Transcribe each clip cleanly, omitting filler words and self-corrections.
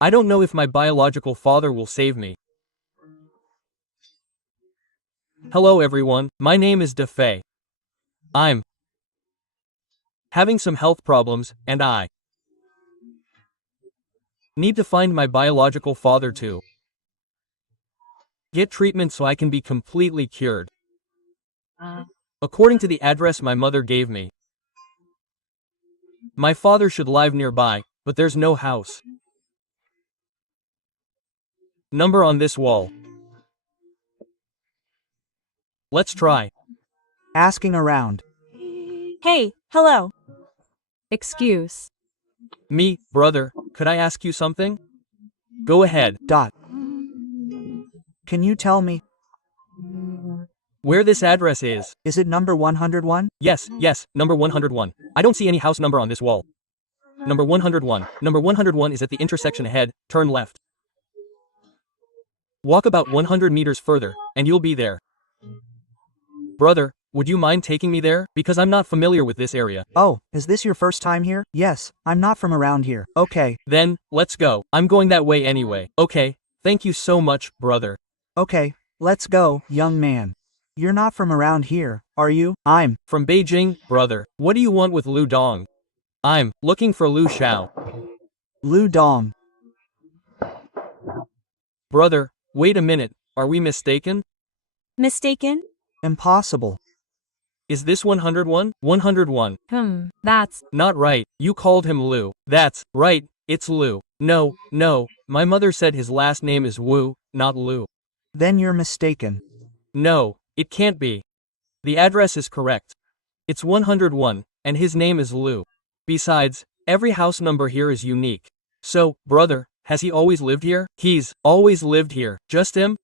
I don't know if my biological father will save me. Hello everyone, my name is DeFei. I'm having some health problems, and I need to find my biological father to get treatment so I can be completely cured. According to the address my mother gave me, my father should live nearby, but there's no house number on this wall. Let's try. Asking around. Hey, hello. Excuse. Me, brother, could I ask you something? Go ahead. Dot. Can you tell me, Where this address is? is it number 101? Yes, number 101. I don't see any house number on this wall. Number 101. Number 101 is at the intersection ahead, turn left. Walk about 100 meters further, and you'll be there. Brother, would you mind taking me there? Because I'm not familiar with this area. Oh, is this your first time here? Yes, I'm not from around here. Okay, Then, let's go. I'm going that way anyway. Okay, thank you so much, brother. okay, let's go, young man. You're not from around here, are you? I'm. From Beijing, brother. What do you want with Lu Dong? I'm looking for Lu Xiao. Lu Dong. Brother, wait a minute. Are we mistaken? Mistaken? Impossible. Is this 101? 101. That's Not right. You called him Lu. That's right. It's Lu. No, my mother said his last name is Wu, not Lu. Then you're mistaken. No, it can't be. The address is correct. It's 101, and his name is Lu. Besides, every house number here is unique. So, brother, has he always lived here? He's always lived here. Just him?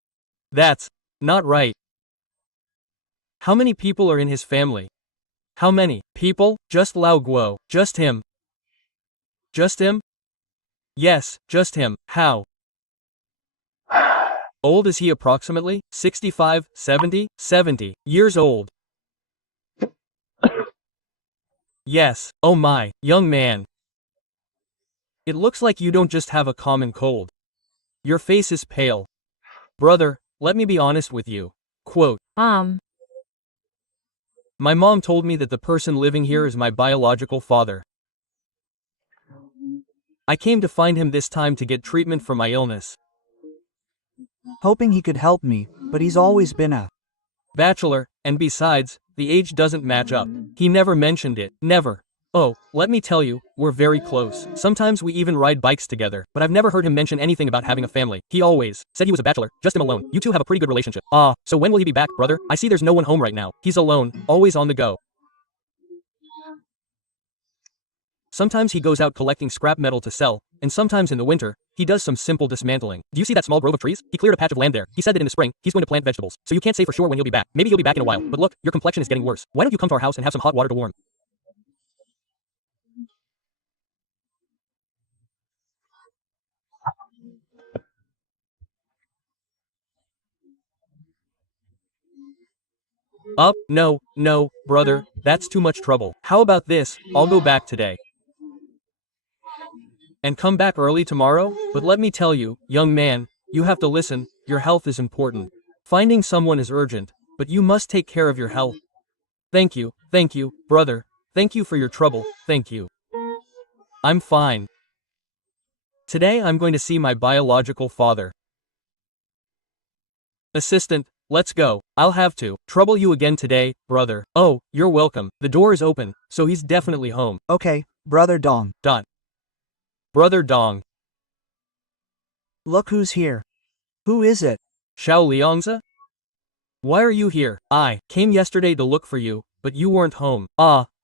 That's not right. How many people are in his family? How many people? Just Lao Guo. Just him. Just him? Yes, just him. How old is he approximately? 65, 70, 70 years old. Yes, oh my, young man. It looks like you don't just have a common cold. Your face is pale. Brother, let me be honest with you. Quote, my mom told me that the person living here is my biological father. I came to find him this time to get treatment for my illness. Hoping he could help me, but he's always been a Bachelor, and besides, the age doesn't match up. He never mentioned it. Never. Oh, let me tell you, we're very close. Sometimes we even ride bikes together, but I've never heard him mention anything about having a family. He always said he was a bachelor, just him alone. You two have a pretty good relationship. So when will he be back, brother? I see there's no one home right now. He's alone, always on the go. Sometimes he goes out collecting scrap metal to sell, and sometimes in the winter, he does some simple dismantling. Do you see that small grove of trees? He cleared a patch of land there. He said that in the spring, he's going to plant vegetables. So you can't say for sure when he'll be back. Maybe he'll be back in a while, but look, your complexion is getting worse. Why don't you come to our house and have some hot water to warm? Up, no, brother, that's too much trouble. How about this, I'll go back today. And come back early tomorrow? But let me tell you, young man, you have to listen, your health is important. Finding someone is urgent, but you must take care of your health. Thank you, brother. Thank you for your trouble, thank you. I'm fine. Today I'm going to see my biological father. Assistant, let's go. I'll have to trouble you again today, brother. Oh, you're welcome. The door is open, so he's definitely home. okay, Brother Dong. Brother Dong. Look who's here. Who is it? Xiao Liangzi? Why are you here? I came yesterday to look for you, but you weren't home.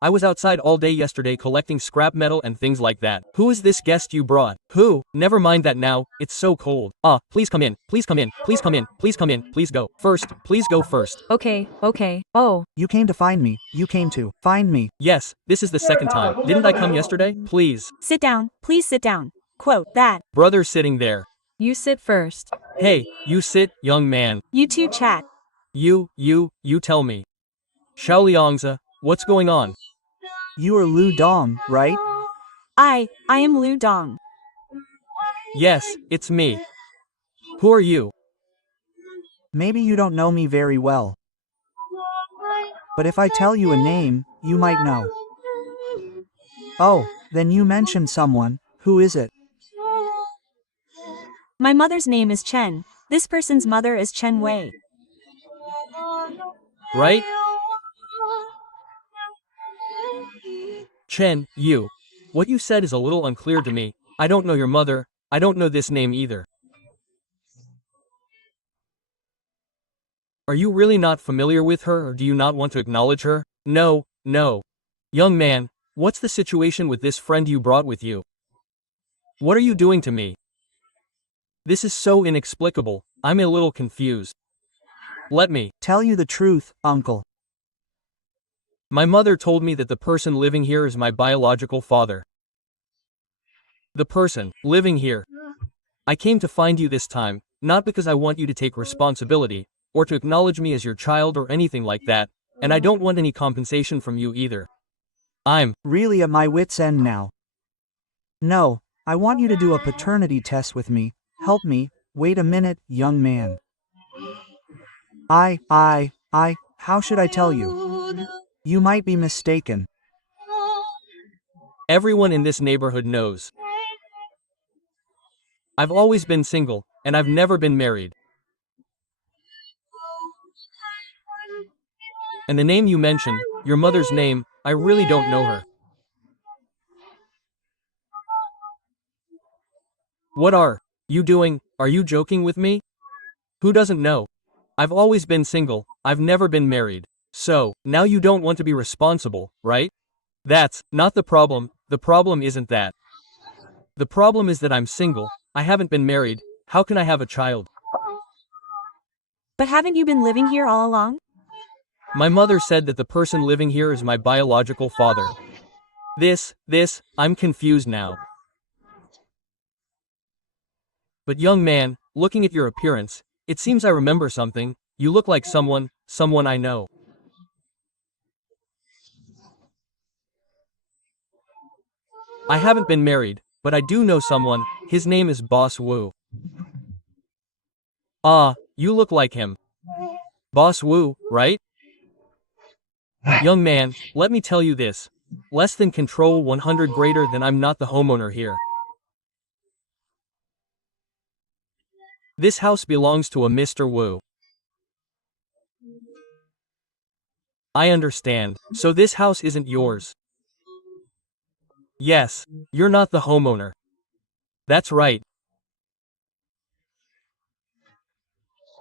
I was outside all day yesterday collecting scrap metal and things like that. Who is this guest you brought? Who? Never mind that now, it's so cold. Please come in, please come in, please come in, please come in, please go. First, please go first. okay. Oh, You came to find me. You came to find me. Yes, this is the second time. Didn't I come yesterday? Please. Sit down. Please sit down. Quote that. Brother sitting there. you sit first. Hey, you sit, young man. You two chat. You tell me. Xiao Liangzi, what's going on? You are Lu Dong, right? I am Lu Dong. Yes, it's me. Who are you? Maybe you don't know me very well. But if I tell you a name, you might know. Oh, then you mentioned someone. Who is it? My mother's name is Chen. This person's mother is Chen Wei. Right? Chen, you. What you said is a little unclear to me. I don't know your mother, I don't know this name either. Are you really not familiar with her or do you not want to acknowledge her? No, no. Young man, what's the situation with this friend you brought with you? What are you doing to me? This is so inexplicable, I'm a little confused. Let me. Tell you the truth, uncle. My mother told me that the person living here is my biological father. The person living here. I came to find you this time, not because I want you to take responsibility, or to acknowledge me as your child or anything like that, and I don't want any compensation from you either. I'm Really at my wit's end now. No, I want you to do a paternity test with me. Help me. Wait a minute, young man. How should I tell you? You might be mistaken. Everyone in this neighborhood knows. I've always been single, and I've never been married. And the name you mentioned, your mother's name, I really don't know her. What are you doing? Are you joking with me? Who doesn't know? I've always been single, I've never been married. So, now you don't want to be responsible, right? That's not the problem isn't that. The problem is that I'm single, I haven't been married, how can I have a child? But haven't you been living here all along? My mother said that the person living here is my biological father. I'm confused now. But young man, looking at your appearance, it seems I remember something, you look like someone I know. I haven't been married, but I do know someone, his name is Boss Wu. Ah, you look like him. Boss Wu, right? Young man, let me tell you this. Less than control 100 greater than I'm not the homeowner here. This house belongs to a Mr. Wu. I understand. So this house isn't yours. Yes, you're not the homeowner. That's right.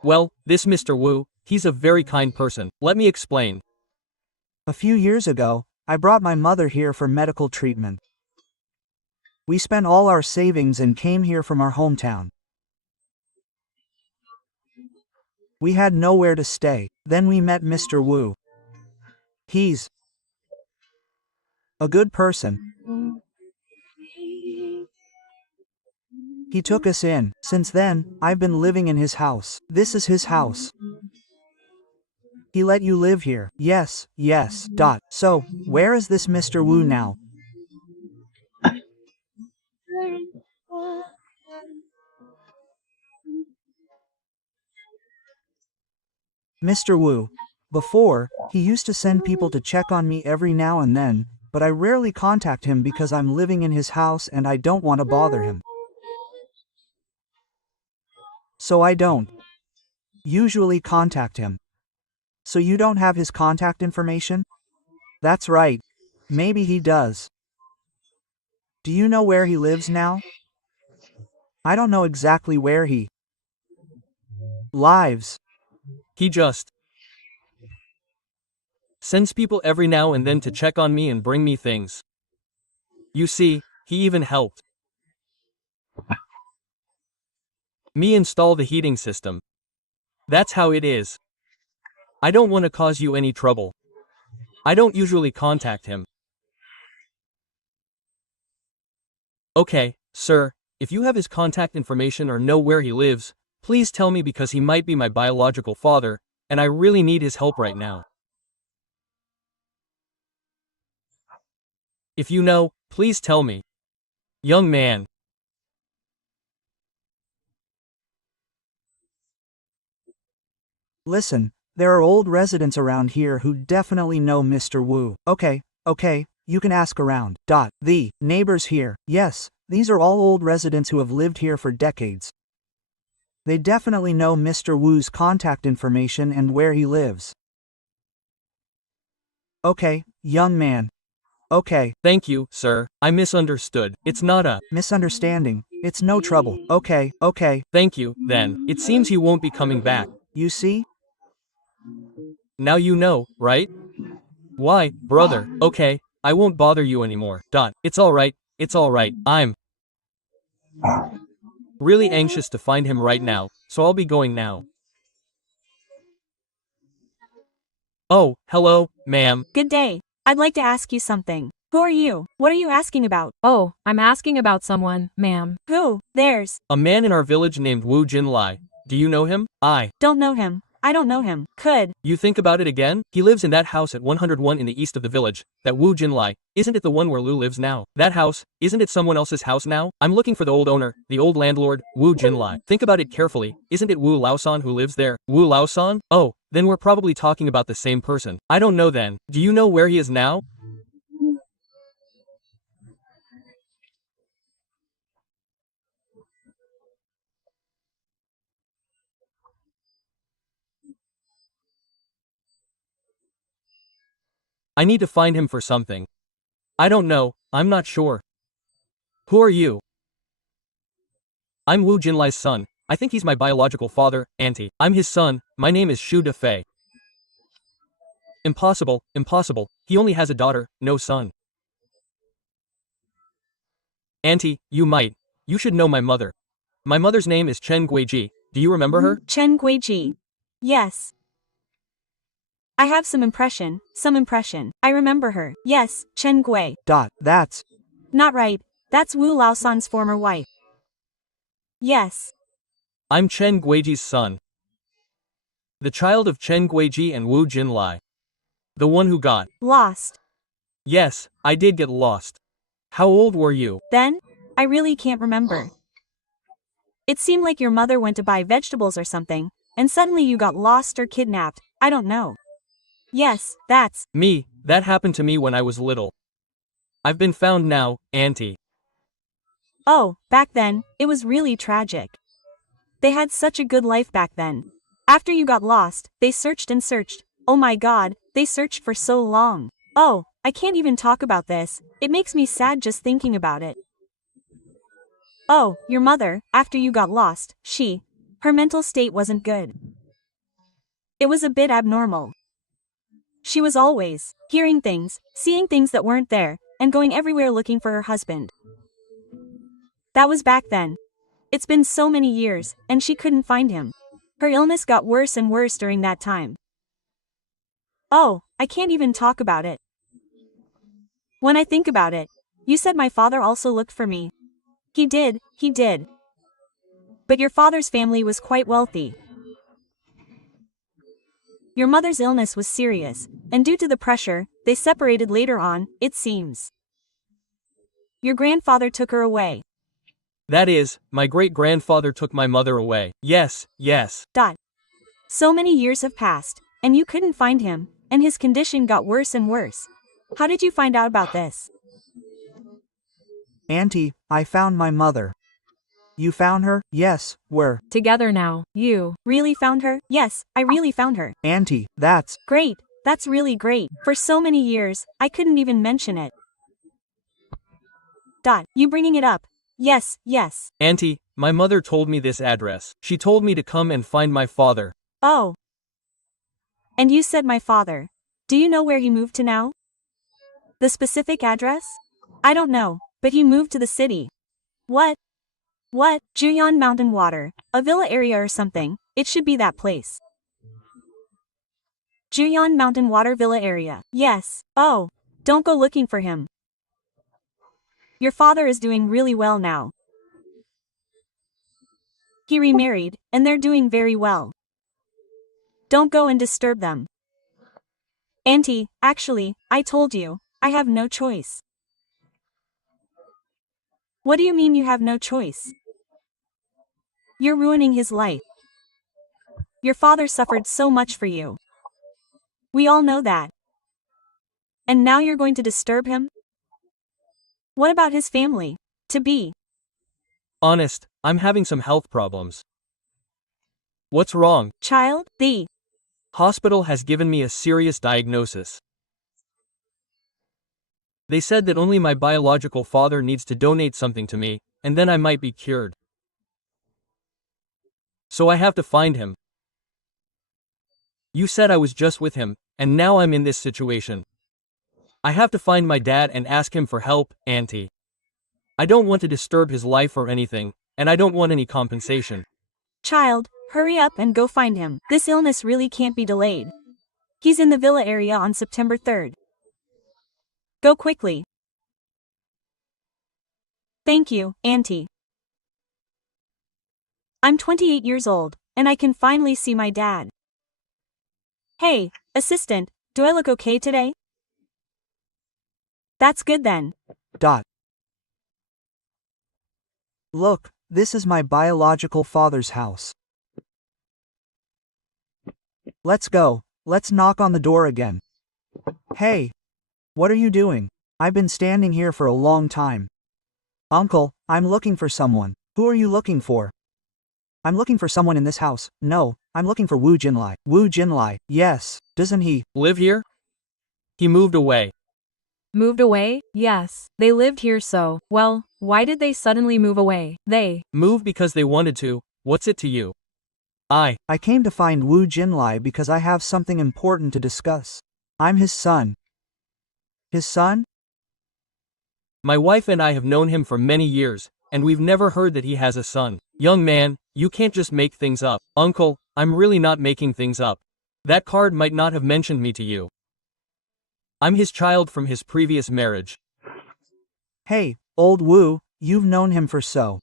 Well, this Mr. Wu, he's a very kind person. Let me explain. A few years ago, I brought my mother here for medical treatment. We spent all our savings and came here from our hometown. We had nowhere to stay. Then we met Mr. Wu. He's a good person. He took us in. Since then, I've been living in his house. This is his house. He let you live here. Yes. So, where is this Mr. Wu now? Mr. Wu. Before, he used to send people to check on me every now and then, but I rarely contact him because I'm living in his house and I don't want to bother him. So I don't usually contact him. So you don't have his contact information? That's right. Maybe he does. Do you know where he lives now? I don't know exactly where he lives. He just sends people every now and then to check on me and bring me things. You see, he even helped me install the heating system. That's how it is. I don't want to cause you any trouble. I don't usually contact him. Okay, sir, if you have his contact information or know where he lives, please tell me because he might be my biological father, and I really need his help right now. If you know, please tell me. Young man. Listen, there are old residents around here who definitely know Mr. Wu. Okay, you can ask around. The neighbors here. Yes, these are all old residents who have lived here for decades. They definitely know Mr. Wu's contact information and where he lives. Okay, young man. Okay, Thank you, sir. I misunderstood. It's not a misunderstanding. It's no trouble. Okay, thank you, then. It seems he won't be coming back. you see? Now you know, right? Why, brother, okay, I won't bother you anymore. It's alright, I'm really anxious to find him right now, so I'll be going now. Oh, hello, ma'am. Good day. I'd like to ask you something. Who are you? What are you asking about? Oh, I'm asking about someone, ma'am. Who? There's. A man in our village named Wu Jinlai. Do you know him? Don't know him. I don't know him. Could. You think about it again? He lives in that house at 101 in the east of the village. That Wu Jinlai. Isn't it the one where Lu lives now? That house, isn't it someone else's house now? I'm looking for the old owner, the old landlord, Wu Jinlai. Think about it carefully. Isn't it Wu Laosan who lives there? Wu Laosan? Oh, then we're probably talking about the same person. I don't know then. Do you know where he is now? I need to find him for something. I don't know, I'm not sure. Who are you? I'm Wu Jinlai's son. I think he's my biological father, auntie. I'm his son, my name is Shu Defei. Impossible. He only has a daughter, no son. Auntie, you should know my mother. My mother's name is Chen Guiji. Do you remember her? Chen Guiji. Yes. I have some impression. I remember her. Yes, Chen Gui. That's. Not right. That's Wu Laosan's former wife. Yes. I'm Chen Guiji's son. The child of Chen Guiji and Wu Jinlai. The one who got Lost. Yes, I did get lost. How old were you? Then? I really can't remember. It seemed like your mother went to buy vegetables or something, and suddenly you got lost or kidnapped. I don't know. Yes, that's. Me, that happened to me when I was little. I've been found now, auntie. Oh, back then, it was really tragic. They had such a good life back then. After you got lost, they searched and searched. Oh my god, they searched for so long. Oh, I can't even talk about this. It makes me sad just thinking about it. Oh, your mother, after you got lost, her mental state wasn't good. It was a bit abnormal. She was always hearing things, seeing things that weren't there, and going everywhere looking for her husband. That was back then. It's been so many years, and she couldn't find him. Her illness got worse and worse during that time. Oh, I can't even talk about it. When I think about it, you said my father also looked for me. He did. But your father's family was quite wealthy. Your mother's illness was serious, and due to the pressure, they separated later on, it seems. Your grandfather took her away. That is, my great-grandfather took my mother away. Yes. So many years have passed, and you couldn't find him, and his condition got worse and worse. How did you find out about this? Auntie, I found my mother. You found her? Yes, we're. Together now, you. Really found her? Yes, I really found her. Auntie, that's. Great. That's really great. For so many years, I couldn't even mention it. You bringing it up? Yes. Auntie, my mother told me this address. She told me to come and find my father. Oh. And you said my father. Do you know where he moved to now? The specific address? I don't know, but he moved to the city. What? Juyan Mountain Water, a villa area or something. It should be that place. Juyan Mountain Water Villa area. Yes. Oh. Don't go looking for him. Your father is doing really well now. He remarried, and they're doing very well. Don't go and disturb them. Auntie, actually, I told you, I have no choice. What do you mean you have no choice? You're ruining his life. Your father suffered so much for you. We all know that. And now you're going to disturb him? What about his family? To be. Honest, I'm having some health problems. What's wrong? Child, the Hospital has given me a serious diagnosis. They said that only my biological father needs to donate something to me, and then I might be cured. So I have to find him. You said I was just with him, and now I'm in this situation. I have to find my dad and ask him for help, Auntie. I don't want to disturb his life or anything, and I don't want any compensation. child, hurry up and go find him. This illness really can't be delayed. He's in the villa area on September 3rd. Go quickly. Thank you, Auntie. I'm 28 years old, and I can finally see my dad. Hey, assistant, do I look okay today? That's good then. Dot. Look, this is my biological father's house. Let's go. Let's knock on the door again. Hey. What are you doing? I've been standing here for a long time. Uncle, I'm looking for someone. Who are you looking for? I'm looking for someone in this house. No, I'm looking for Wu Jinlai. Wu Jinlai, yes. Doesn't he Live here? He moved away. Moved away? Yes. They lived here so, well, why did they suddenly move away? They. Moved because they wanted to. What's it to you? I came to find Wu Jinlai because I have something important to discuss. I'm his son. His son? My wife and I have known him for many years, and we've never heard that he has a son. Young man, you can't just make things up. Uncle, I'm really not making things up. That card might not have mentioned me to you. I'm his child from his previous marriage. Hey, old Wu, you've known him for so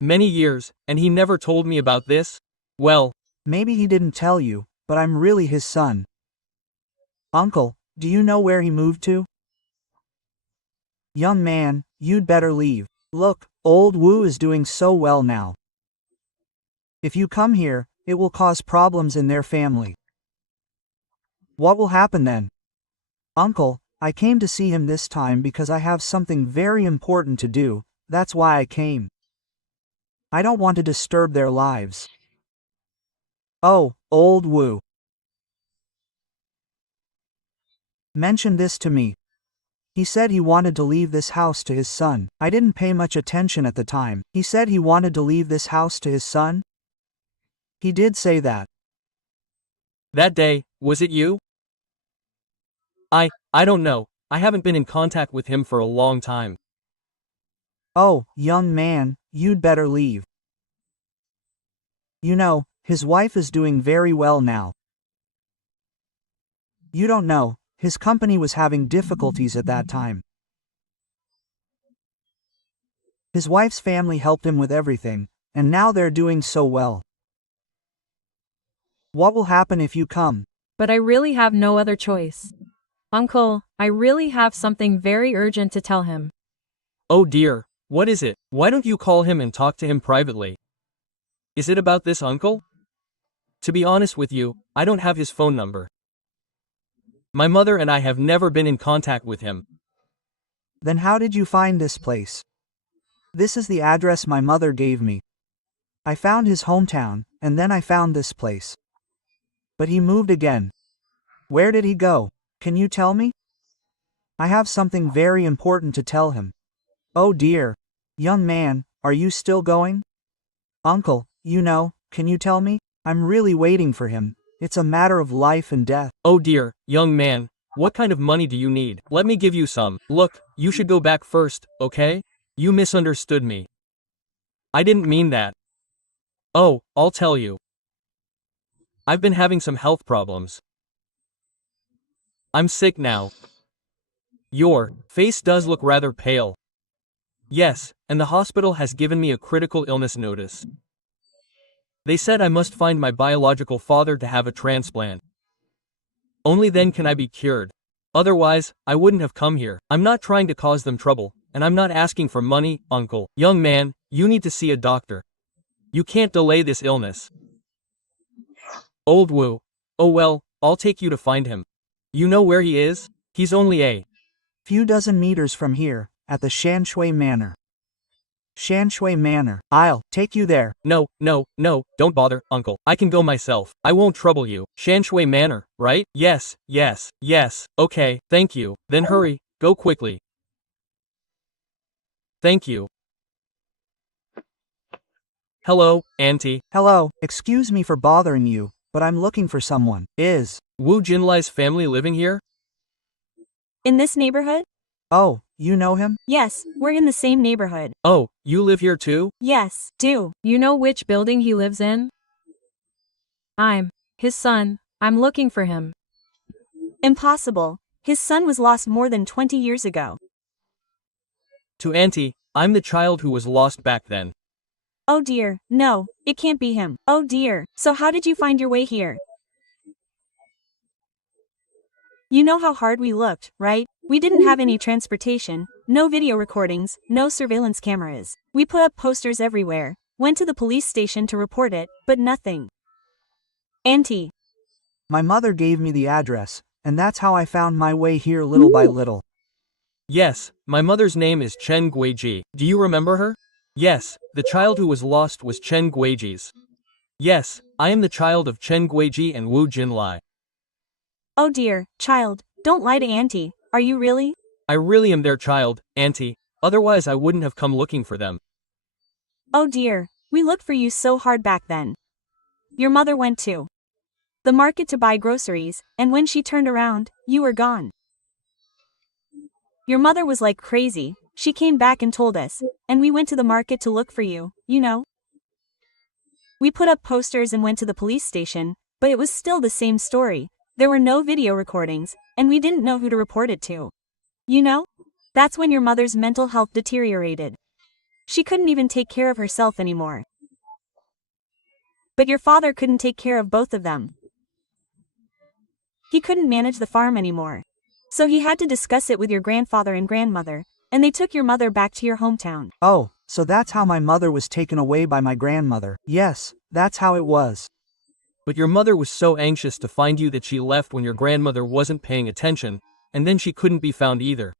Many years, and he never told me about this? Well, maybe he didn't tell you, but I'm really his son. Uncle, do you know where he moved to? Young man, you'd better leave. Look, old Wu is doing so well now. If you come here, it will cause problems in their family. What will happen then? Uncle, I came to see him this time because I have something very important to do, that's why I came. I don't want to disturb their lives. Oh, old Wu. Mentioned this to me. He said he wanted to leave this house to his son. I didn't pay much attention at the time. He said he wanted to leave this house to his son? He did say that. that day, was it you? I don't know. I haven't been in contact with him for a long time. Oh, young man, you'd better leave. You know, his wife is doing very well now. You don't know, his company was having difficulties at that time. His wife's family helped him with everything, and now they're doing so well. What will happen if you come? But I really have no other choice. Uncle, I really have something very urgent to tell him. Oh dear, what is it? Why don't you call him and talk to him privately? Is it about this uncle? To be honest with you, I don't have his phone number. My mother and I have never been in contact with him. Then how did you find this place? This is the address my mother gave me. I found his hometown, and then I found this place. But he moved again. Where did he go? Can you tell me? I have something very important to tell him. Oh dear. Young man, are you still going? Uncle, you know, can you tell me? I'm really waiting for him. It's a matter of life and death. Oh dear, young man, what kind of money do you need? Let me give you some. Look, you should go back first, okay? You misunderstood me. I didn't mean that. Oh, I'll tell you. I've been having some health problems. I'm sick now. Your face does look rather pale. Yes, and the hospital has given me a critical illness notice. They said I must find my biological father to have a transplant. Only then can I be cured. Otherwise, I wouldn't have come here. I'm not trying to cause them trouble, and I'm not asking for money, uncle. Young man, you need to see a doctor. You can't delay this illness. Old Wu. Oh well, I'll take you to find him. You know where he is? He's only a few dozen meters from here, at the Shanshui Manor. Shanshui Manor. I'll take you there. No, don't bother, uncle. I can go myself. I won't trouble you. Shanshui Manor, right? Yes. Okay, thank you. Then hurry, go quickly. Thank you. Hello, Auntie. Hello, excuse me for bothering you, but I'm looking for someone. Is Wu Jinlai's family living here? In this neighborhood? Oh, you know him? Yes, we're in the same neighborhood. Oh, you live here too? Yes, do. You know which building he lives in? I'm his son. I'm looking for him. Impossible. His son was lost more than 20 years ago. To Auntie, I'm the child who was lost back then. Oh dear, no, it can't be him. Oh dear, so how did you find your way here? You know how hard we looked, right? We didn't have any transportation, no video recordings, no surveillance cameras. We put up posters everywhere, went to the police station to report it, but nothing. Auntie. My mother gave me the address, and that's how I found my way here little by little. Yes, my mother's name is Chen Guiji. Do you remember her? Yes, the child who was lost was Chen Guiji's. Yes, I am the child of Chen Guiji and Wu Jinlai. Oh dear, child, don't lie to Auntie. Are you really? I really am their child, Auntie. Otherwise I wouldn't have come looking for them. Oh dear, we looked for you so hard back then. Your mother went to the market to buy groceries, and when she turned around, you were gone. Your mother was like crazy. She came back and told us, and we went to the market to look for you, you know? We put up posters and went to the police station, but it was still the same story. There were no video recordings, and we didn't know who to report it to. You know? That's when your mother's mental health deteriorated. She couldn't even take care of herself anymore. But your father couldn't take care of both of them. He couldn't manage the farm anymore. So he had to discuss it with your grandfather and grandmother, and they took your mother back to your hometown. Oh, so that's how my mother was taken away by my grandmother. Yes, that's how it was. But your mother was so anxious to find you that she left when your grandmother wasn't paying attention, and then she couldn't be found either.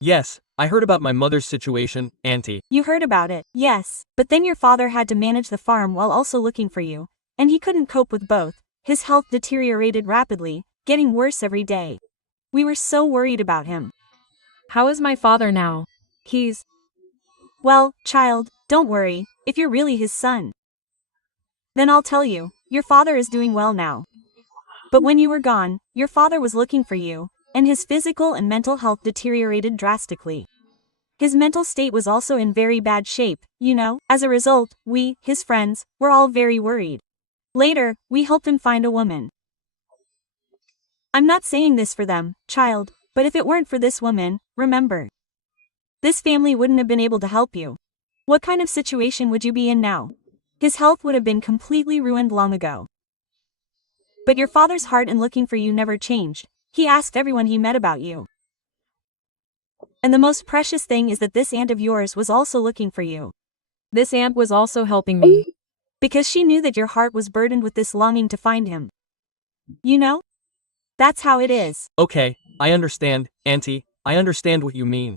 Yes, I heard about my mother's situation, Auntie. You heard about it, yes. But then your father had to manage the farm while also looking for you, and he couldn't cope with both. His health deteriorated rapidly, getting worse every day. We were so worried about him. How is my father now? He's... Well, child, don't worry, if you're really his son. Then I'll tell you, your father is doing well now. But when you were gone, your father was looking for you, and his physical and mental health deteriorated drastically. His mental state was also in very bad shape, you know. As a result, we, his friends, were all very worried. Later, we helped him find a woman. I'm not saying this for them, child, but if it weren't for this woman, remember. This family wouldn't have been able to help you. What kind of situation would you be in now? His health would have been completely ruined long ago. But your father's heart in looking for you never changed. He asked everyone he met about you. And the most precious thing is that this aunt of yours was also looking for you. This aunt was also helping me. Because she knew that your heart was burdened with this longing to find him. You know? That's how it is. Okay, I understand, Auntie. I understand what you mean.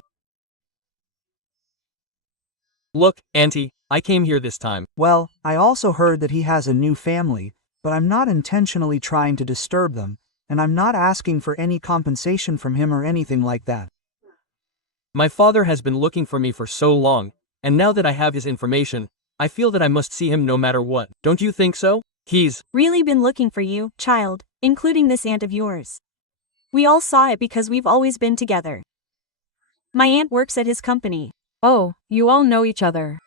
Look, Auntie, I came here this time. Well, I also heard that he has a new family, but I'm not intentionally trying to disturb them, and I'm not asking for any compensation from him or anything like that. My father has been looking for me for so long, and now that I have his information, I feel that I must see him no matter what. Don't you think so? He's really been looking for you, child, including this aunt of yours. We all saw it because we've always been together. My aunt works at his company. Oh, you all know each other.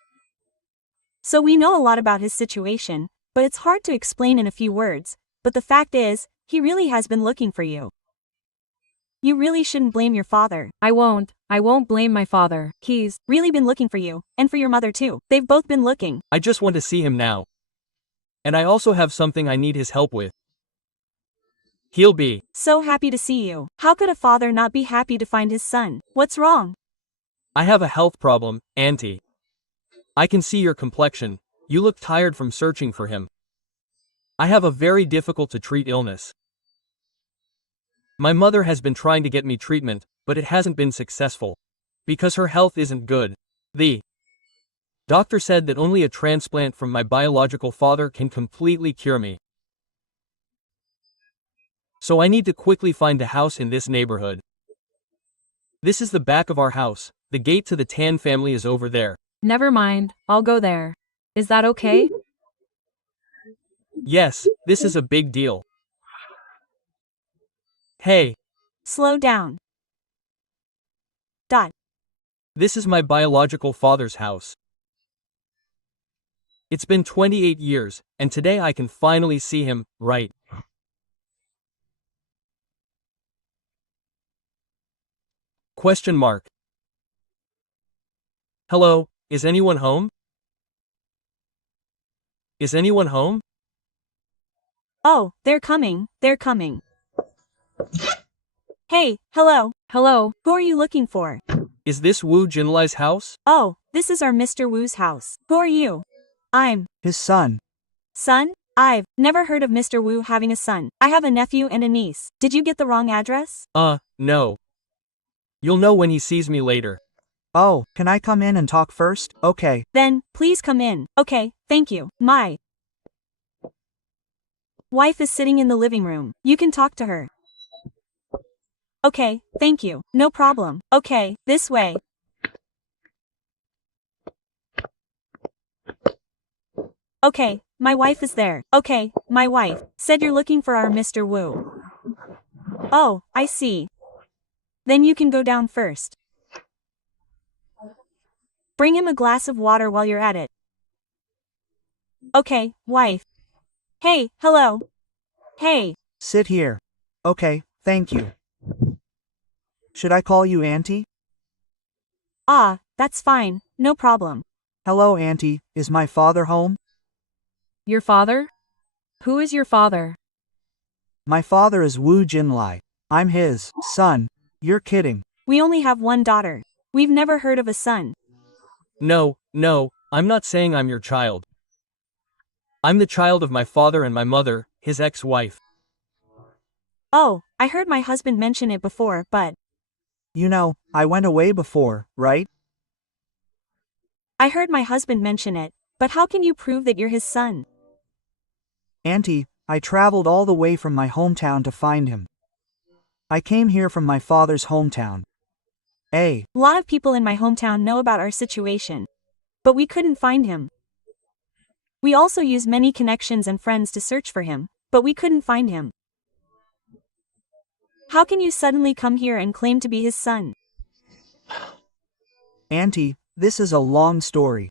So we know a lot about his situation, but it's hard to explain in a few words, but the fact is, he really has been looking for you. You really shouldn't blame your father. I won't blame my father. He's really been looking for you, and for your mother too. They've both been looking. I just want to see him now. And I also have something I need his help with. He'll be so happy to see you. How could a father not be happy to find his son? What's wrong? I have a health problem, Auntie. I can see your complexion. You look tired from searching for him. I have a very difficult to treat illness. My mother has been trying to get me treatment, but it hasn't been successful. Because her health isn't good. The doctor said that only a transplant from my biological father can completely cure me. So I need to quickly find a house in this neighborhood. This is the back of our house. The gate to the Tan family is over there. Never mind, I'll go there. Is that okay? Yes, this is a big deal. Hey, Slow down. Dot. this is my biological father's house. It's been 28 years, and today I can finally see him, right? Question mark. Hello, is anyone home? Is anyone home? Oh, they're coming, they're coming. Hey, hello, Hello, who are you looking for? Is this Wu Jinlai's house? Oh, this is our Mr. Wu's house. Who are you? I'm His son. son? I've never heard of Mr. Wu having a son. I have a nephew and a niece. Did you get the wrong address? No. You'll know when he sees me later. Oh, can I come in and talk first? Okay. Then, please come in. Okay, thank you. My wife is sitting in the living room. You can talk to her. Okay, thank you. No problem. Okay, this way. Okay, my wife is there. Okay, my wife said you're looking for our Mr. Wu. Oh, I see. Then you can go down first. Bring him a glass of water while you're at it. Okay, wife. Hey, hello. Hey, Sit here. Okay, thank you. Should I call you Auntie? that's fine. No problem. Hello, Auntie. Is my father home? your father? Who is your father? My father is Wu Jinlai. I'm his son. You're kidding. We only have one daughter. We've never heard of a son. No, I'm not saying I'm your child. I'm the child of my father and my mother, his ex-wife. Oh, I heard my husband mention it before, but You know, I went away before, right? I heard my husband mention it, but how can you prove that you're his son? Auntie, I traveled all the way from my hometown to find him. I came here from my father's hometown. A lot of people in my hometown know about our situation. But we couldn't find him. We also used many connections and friends to search for him, but we couldn't find him. How can you suddenly come here and claim to be his son? Auntie, this is a long story.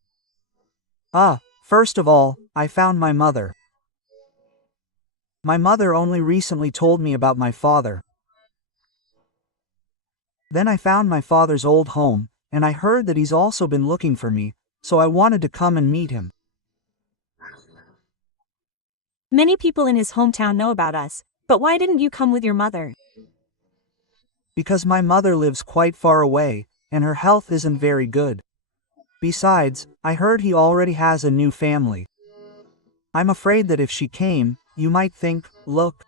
First of all, I found my mother. My mother only recently told me about my father. Then I found my father's old home, and I heard that he's also been looking for me, so I wanted to come and meet him. Many people in his hometown know about us, but why didn't you come with your mother? Because my mother lives quite far away, and her health isn't very good. Besides, I heard he already has a new family. I'm afraid that if she came, you might think, look,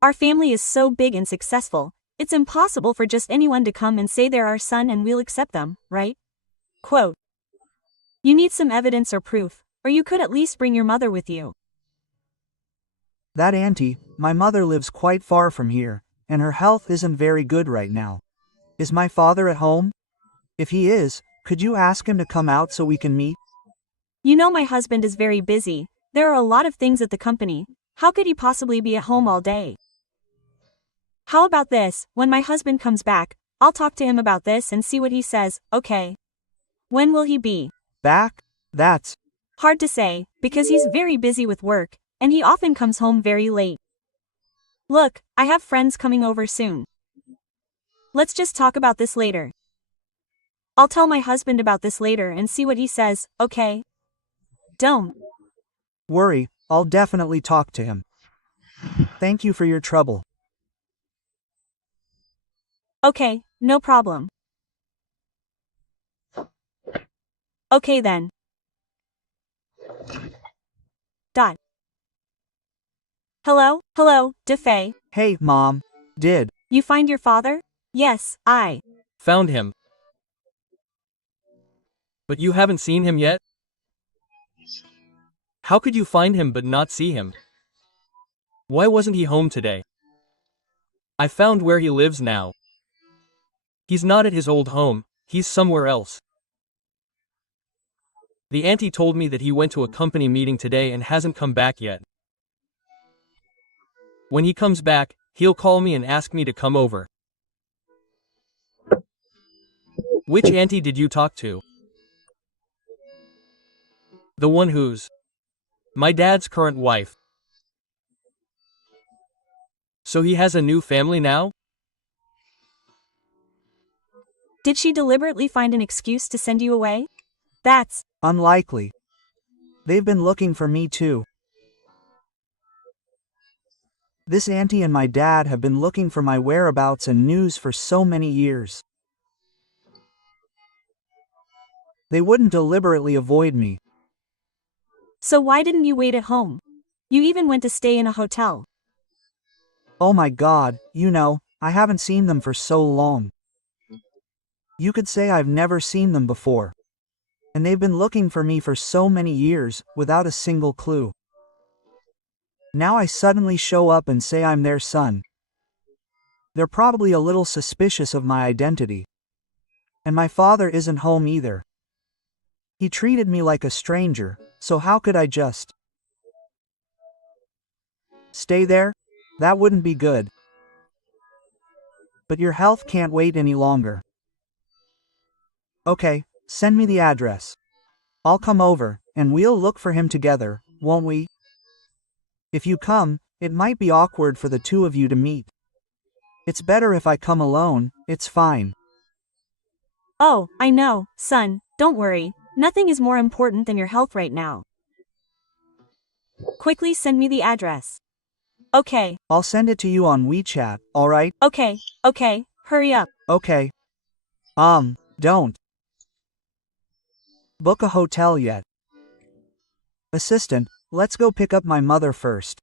Our family is so big and successful, it's impossible for just anyone to come and say they're our son and we'll accept them, right? Quote. You need some evidence or proof, or you could at least bring your mother with you. that auntie, my mother lives quite far from here, and her health isn't very good right now. Is my father at home? If he is, could you ask him to come out so we can meet? You know my husband is very busy, there are a lot of things at the company, how could he possibly be at home all day? How about this, when my husband comes back, I'll talk to him about this and see what he says, okay? When will he be? Back? That's Hard to say, because he's very busy with work, and he often comes home very late. Look, I have friends coming over soon. Let's just talk about this later. I'll tell my husband about this later and see what he says, okay? Don't worry, I'll definitely talk to him. Thank you for your trouble. Okay, no problem. Okay then. Dot. Hello? Hello, Defei. Hey, Mom. Did You find your father? Yes, I. Found him. But you haven't seen him yet? How could you find him but not see him? Why wasn't he home today? I found where he lives now. He's not at his old home, he's somewhere else. The auntie told me that he went to a company meeting today and hasn't come back yet. When he comes back, he'll call me and ask me to come over. Which auntie did you talk to? The one who's my dad's current wife. So he has a new family now? Did she deliberately find an excuse to send you away? That's unlikely. They've been looking for me too. This auntie and my dad have been looking for my whereabouts and news for so many years. They wouldn't deliberately avoid me. so why didn't you wait at home? You even went to stay in a hotel. Oh my God, I haven't seen them for so long. You could say I've never seen them before. And they've been looking for me for so many years, without a single clue. Now I suddenly show up and say I'm their son. They're probably a little suspicious of my identity. And my father isn't home either. He treated me like a stranger, so how could I just stay there? That wouldn't be good. But your health can't wait any longer. Okay, send me the address. I'll come over, and we'll look for him together, won't we? If you come, it might be awkward for the two of you to meet. It's better if I come alone, it's fine. Oh, I know, son, don't worry. Nothing is more important than your health right now. Quickly send me the address. Okay, I'll send it to you on WeChat, alright? okay, hurry up. Okay. Don't book a hotel yet. Assistant, let's go pick up my mother first.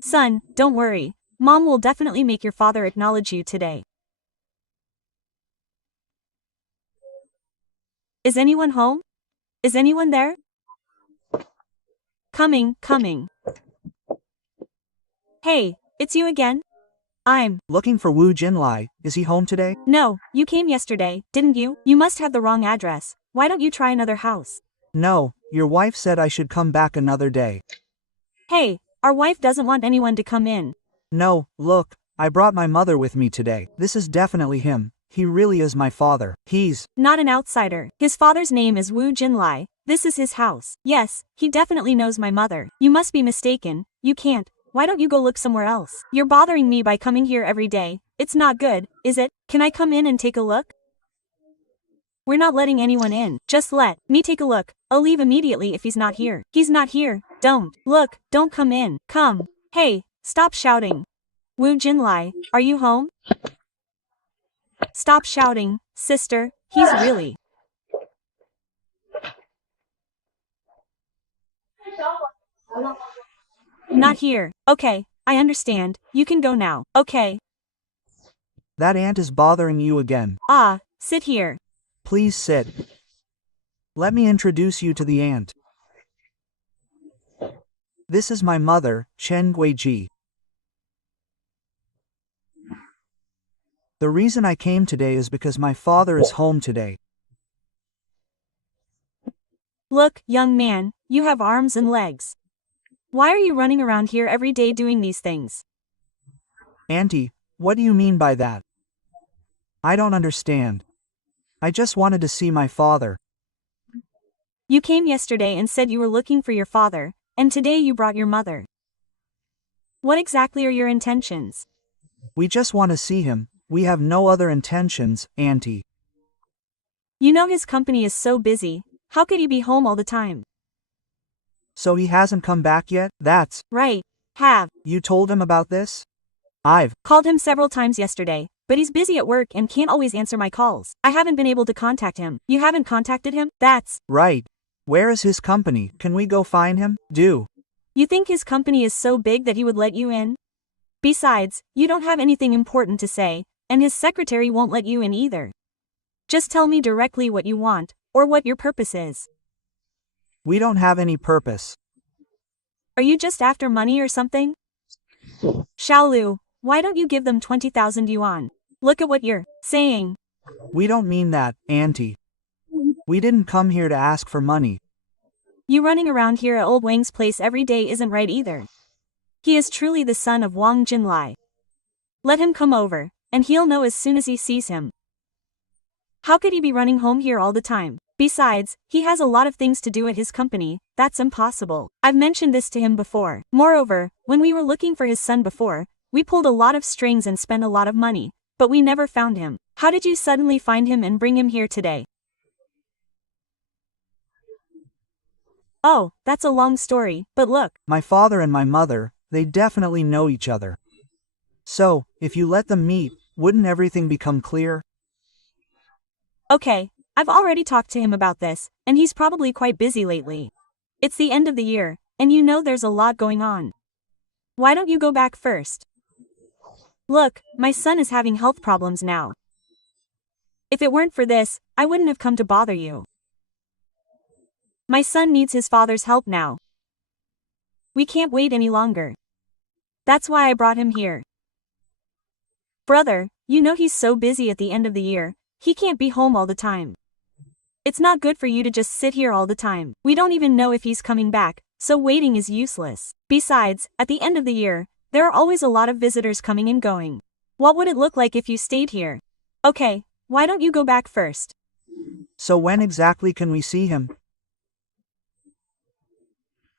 Son, don't worry. Mom will definitely make your father acknowledge you today. Is anyone home? Is anyone there? Coming. Hey, it's you again? I'm. Looking for Wu Jinlai, is he home today? No, you came yesterday, didn't you? You must have the wrong address. Why don't you try another house? No, your wife said I should come back another day. Hey, our wife doesn't want anyone to come in. No, look, I brought my mother with me today. This is definitely him. He really is my father. He's Not an outsider. His father's name is Wu Jinlai. This is his house. Yes, he definitely knows my mother. You must be mistaken. You can't. Why don't you go look somewhere else? You're bothering me by coming here every day. It's not good, is it? Can I come in and take a look? We're not letting anyone in. Just let me take a look. I'll leave immediately if he's not here. He's not here. Don't. Look, don't come in. Come. Hey, stop shouting. Wu Jinlai, are you home? Stop shouting, sister. He's really. Not here. Okay, I understand. You can go now. Okay. that aunt is bothering you again. Sit here. Please sit. Let me introduce you to the aunt. This is my mother, Chen Guiji. The reason I came today is because my father is home today. Look, young man, you have arms and legs. Why are you running around here every day doing these things? Auntie, what do you mean by that? I don't understand. I just wanted to see my father. You came yesterday and said you were looking for your father, and today you brought your mother. What exactly are your intentions? We just want to see him. We have no other intentions, Auntie. You know his company is so busy. How could he be home all the time? So he hasn't come back yet? That's Right. Have. You told him about this? I've Called him several times yesterday, but he's busy at work and can't always answer my calls. I haven't been able to contact him. You haven't contacted him? That's right. Where is his company? Can we go find him? Do. You think his company is so big that he would let you in? Besides, you don't have anything important to say, and his secretary won't let you in either. Just tell me directly what you want, or what your purpose is. We don't have any purpose. Are you just after money or something? Xiaolu, why don't you give them 20,000 yuan? Look at what you're saying. We don't mean that, Auntie. We didn't come here to ask for money. You running around here at old Wang's place every day isn't right either. He is truly the son of Wang Jinlai. Let him come over, and he'll know as soon as he sees him. How could he be running home here all the time? Besides, he has a lot of things to do at his company. That's impossible. I've mentioned this to him before. Moreover, when we were looking for his son before, we pulled a lot of strings and spent a lot of money, but we never found him. How did you suddenly find him and bring him here today? Oh, that's a long story, but look. My father and my mother, they definitely know each other. So, if you let them meet, wouldn't everything become clear? Okay, I've already talked to him about this, and he's probably quite busy lately. It's the end of the year, and you know there's a lot going on. Why don't you go back first? Look, my son is having health problems now. If it weren't for this, I wouldn't have come to bother you. My son needs his father's help now. We can't wait any longer. That's why I brought him here. Brother, you know he's so busy at the end of the year, he can't be home all the time. It's not good for you to just sit here all the time. We don't even know if he's coming back, so waiting is useless. Besides, at the end of the year, there are always a lot of visitors coming and going. What would it look like if you stayed here? Okay, why don't you go back first? So when exactly can we see him?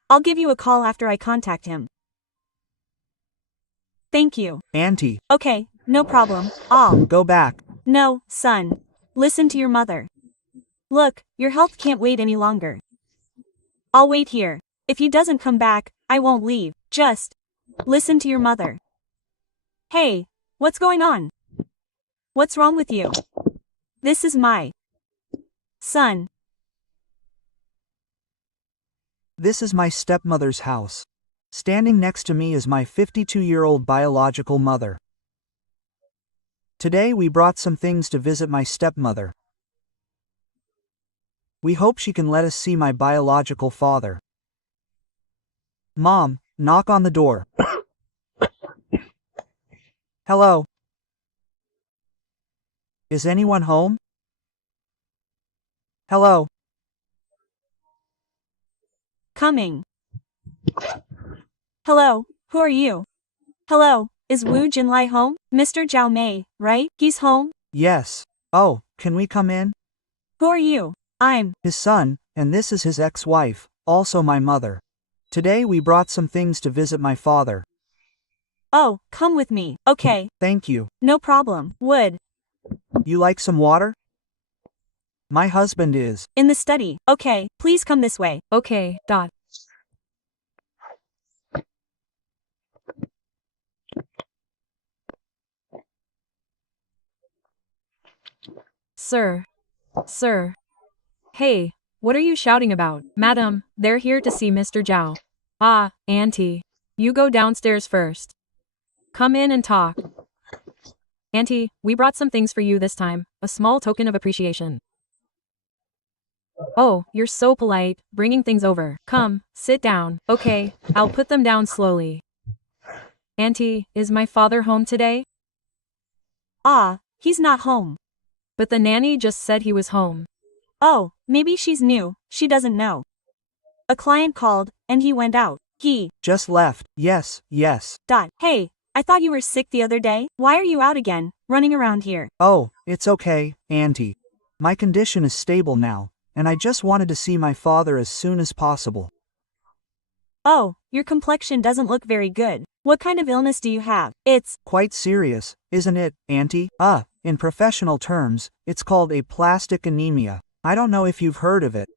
I'll give you a call after I contact him. Thank you. Auntie, Okay, no problem. I'll. go back. No, son. Listen to your mother. Look, your health can't wait any longer. I'll wait here. If he doesn't come back, I won't leave. Just listen to your mother. Hey, what's going on? What's wrong with you? This is my son. This is my stepmother's house. Standing next to me is my 52-year-old biological mother. Today we brought some things to visit my stepmother. We hope she can let us see my biological father. Mom, knock on the door. Hello. Is anyone home? Hello. Coming. Hello, who are you? Hello, is Wu Jinlai home? Mr. Zhao Mei, right? He's home? Yes. Oh, can we come in? Who are you? I'm His son, and this is his ex-wife, also my mother. Today we brought some things to visit my father. Oh, come with me. Okay, Thank you. no problem. Would. You like some water? My husband is. In the study. Okay, please come this way. Okay, dot. Sir. Sir. Hey, what are you shouting about? Madam, they're here to see Mr. Zhao. Ah, Auntie. You go downstairs first. Come in and talk. Auntie, we brought some things for you this time, a small token of appreciation. Oh, you're so polite, bringing things over. Come, sit down. Okay, I'll put them down slowly. Auntie, is my father home today? Ah, he's not home. But the nanny just said he was home. Oh, maybe she's new, she doesn't know. A client called, and he went out. He. Just left. Yes, yes. Hey, I thought you were sick the other day. Why are you out again, running around here? Oh, it's okay, Auntie. My condition is stable now, and I just wanted to see my father as soon as possible. Oh, your complexion doesn't look very good. What kind of illness do you have? It's Quite serious, isn't it, Auntie? In professional terms, it's called aplastic anemia. I don't know if you've heard of it.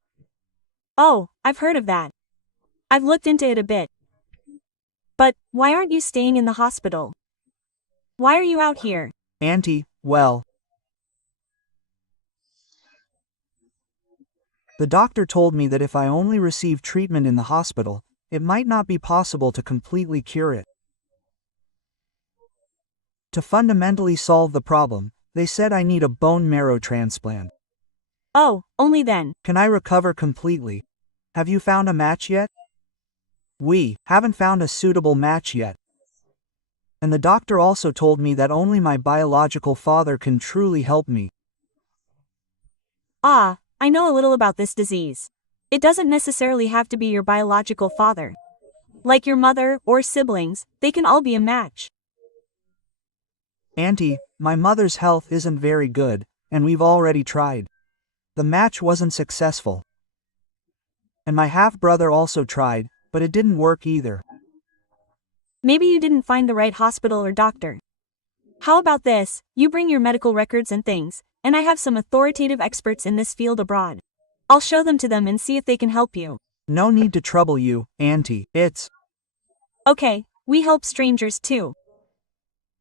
Oh, I've heard of that. I've looked into it a bit. But, why aren't you staying in the hospital? Why are you out here? Auntie, well, The doctor told me that if I only receive treatment in the hospital, it might not be possible to completely cure it. To fundamentally solve the problem, they said I need a bone marrow transplant. Oh, only then. Can I recover completely? Have you found a match yet? We haven't found a suitable match yet. And the doctor also told me that only my biological father can truly help me. Ah, I know a little about this disease. It doesn't necessarily have to be your biological father. Like your mother or siblings, they can all be a match. Auntie, my mother's health isn't very good, and we've already tried. The match wasn't successful. And my half-brother also tried, but it didn't work either. Maybe you didn't find the right hospital or doctor. How about this, you bring your medical records and things, and I have some authoritative experts in this field abroad. I'll show them to them and see if they can help you. No need to trouble you, Auntie. It's Okay, we help strangers too.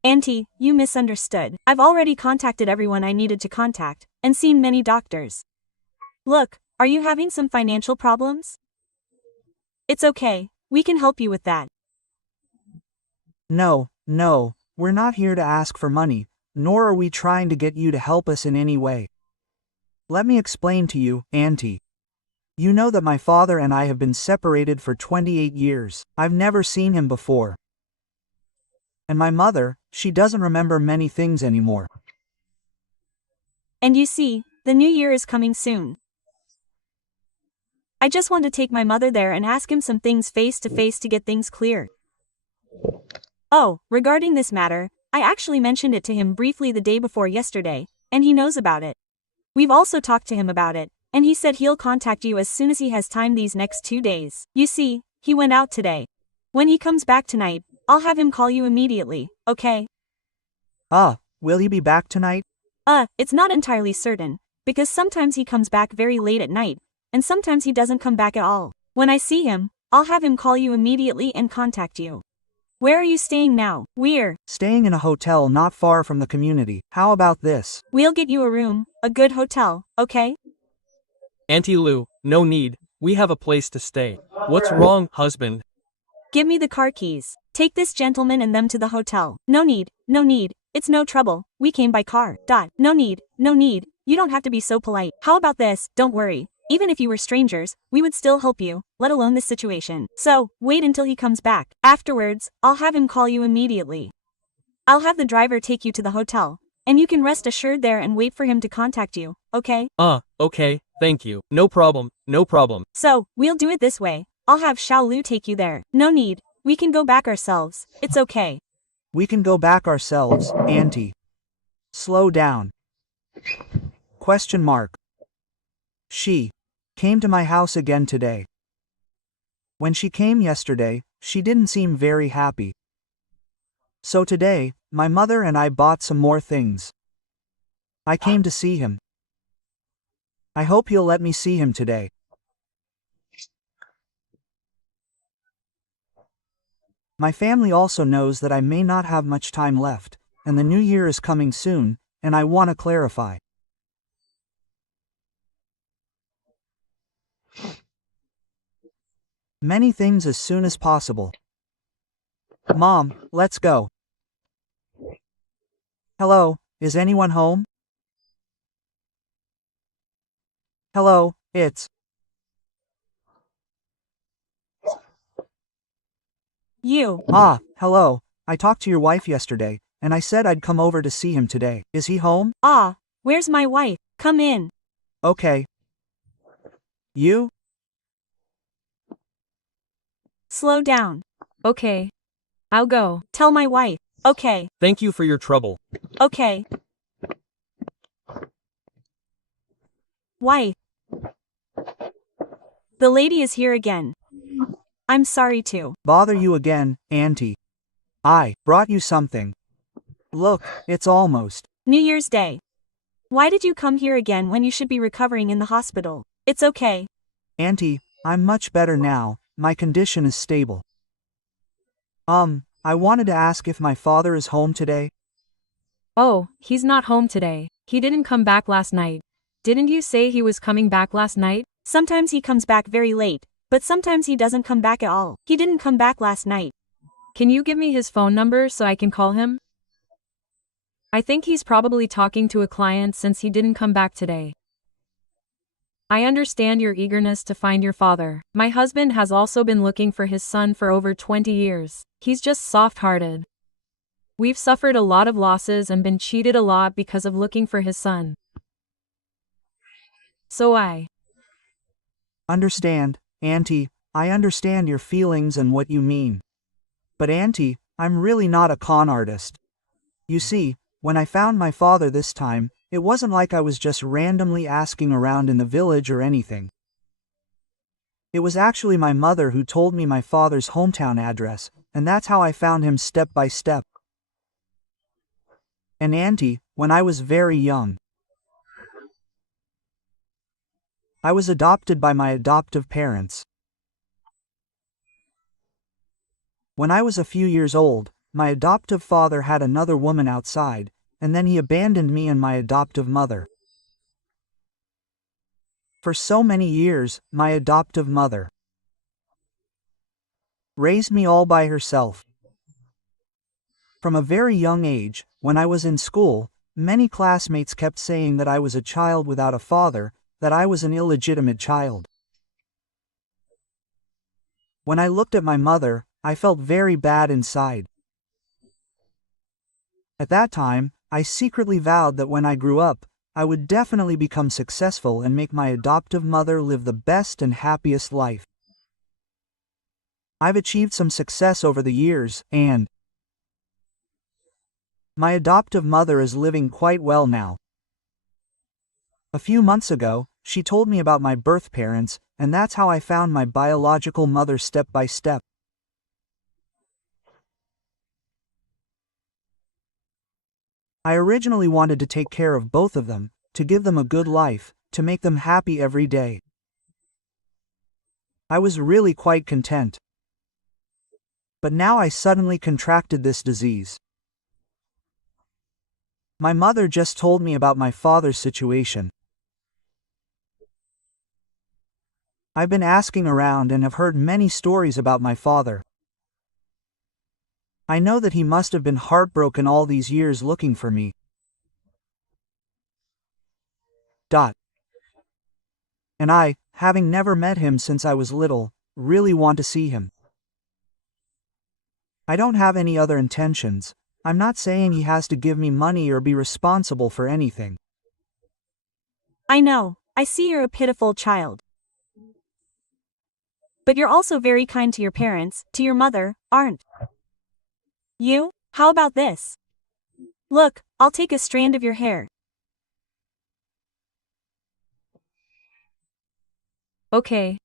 Auntie, you misunderstood. I've already contacted everyone I needed to contact, and seen many doctors. Look, are you having some financial problems? It's okay, we can help you with that. No, we're not here to ask for money, nor are we trying to get you to help us in any way. Let me explain to you, Auntie. You know that my father and I have been separated for 28 years. I've never seen him before. And my mother, she doesn't remember many things anymore. And you see, the new year is coming soon. I just want to take my mother there and ask him some things face to face to get things clear. Oh, regarding this matter, I actually mentioned it to him briefly the day before yesterday, and he knows about it. We've also talked to him about it, and he said he'll contact you as soon as he has time these next 2 days. You see, he went out today. When he comes back tonight, I'll have him call you immediately, okay? Will he be back tonight? It's not entirely certain, because sometimes he comes back very late at night, and sometimes he doesn't come back at all. When I see him, I'll have him call you immediately and contact you. Where are you staying now? We're Staying in a hotel not far from the community. How about this? We'll get you a room, a good hotel, okay? Auntie Lou, no need, we have a place to stay. What's wrong, husband? Give me the car keys. Take this gentleman and them to the hotel. No need, it's no trouble, we came by car. No need, you don't have to be so polite. How about this, don't worry. Even if you were strangers, we would still help you, let alone this situation. So, wait until he comes back. Afterwards, I'll have him call you immediately. I'll have the driver take you to the hotel, and you can rest assured there and wait for him to contact you, okay? Okay, thank you. No problem. So, we'll do it this way. I'll have Xiao Lu take you there. No need, we can go back ourselves, it's okay. We can go back ourselves, Auntie. Slow down. Question mark. She came to my house again today. When she came yesterday, she didn't seem very happy. So today, my mother and I bought some more things. I came to see him. I hope he'll let me see him today. My family also knows that I may not have much time left, and the new year is coming soon, and I want to clarify. Many things as soon as possible. Mom, let's go. Hello, is anyone home? Hello, it's You. Hello. I talked to your wife yesterday, and I said I'd come over to see him today. Is he home? Where's my wife? Come in. Okay. You? Slow down. Okay. I'll go. Tell my wife. Okay. Thank you for your trouble. Okay. Wife. The lady is here again. I'm sorry to Bother you again, Auntie. I brought you something. Look, it's almost New Year's Day. Why did you come here again when you should be recovering in the hospital? It's okay. Auntie, I'm much better now, my condition is stable. I wanted to ask if my father is home today. Oh, he's not home today. He didn't come back last night. Didn't you say he was coming back last night? Sometimes he comes back very late, but sometimes he doesn't come back at all. He didn't come back last night. Can you give me his phone number so I can call him? I think he's probably talking to a client since he didn't come back today. I understand your eagerness to find your father. My husband has also been looking for his son for over 20 years. He's just soft-hearted. We've suffered a lot of losses and been cheated a lot because of looking for his son. So I Understand, Auntie, I understand your feelings and what you mean. But Auntie, I'm really not a con artist. You see, when I found my father this time, it wasn't like I was just randomly asking around in the village or anything. It was actually my mother who told me my father's hometown address, and that's how I found him step by step. And Auntie, when I was very young, I was adopted by my adoptive parents. When I was a few years old, my adoptive father had another woman outside, and then he abandoned me and my adoptive mother. For so many years, my adoptive mother raised me all by herself. From a very young age, when I was in school, many classmates kept saying that I was a child without a father, that I was an illegitimate child. When I looked at my mother, I felt very bad inside. At that time, I secretly vowed that when I grew up, I would definitely become successful and make my adoptive mother live the best and happiest life. I've achieved some success over the years, and my adoptive mother is living quite well now. A few months ago, she told me about my birth parents, and that's how I found my biological mother step by step. I originally wanted to take care of both of them, to give them a good life, to make them happy every day. I was really quite content. But now I suddenly contracted this disease. My mother just told me about my father's situation. I've been asking around and have heard many stories about my father. I know that he must have been heartbroken all these years looking for me. And I, having never met him since I was little, really want to see him. I don't have any other intentions. I'm not saying he has to give me money or be responsible for anything. I know, I see you're a pitiful child. But you're also very kind to your parents, to your mother, aren't you? How about this? Look, I'll take a strand of your hair. Okay.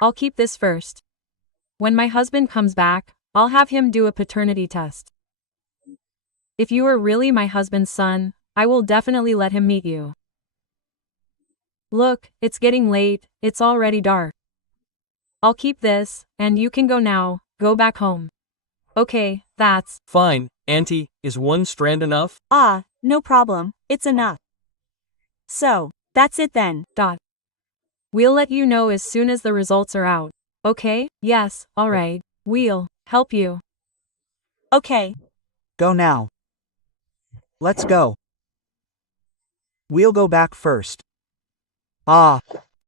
I'll keep this first. When my husband comes back, I'll have him do a paternity test. If you are really my husband's son, I will definitely let him meet you. Look, it's getting late, it's already dark. I'll keep this, and you can go now, go back home. Okay, that's Fine, Auntie, is one strand enough? Ah, no problem, it's enough. So, that's it then. We'll let you know as soon as the results are out. Okay? Yes, alright. We'll help you. Okay. Go now. Let's go. We'll go back first. Ah.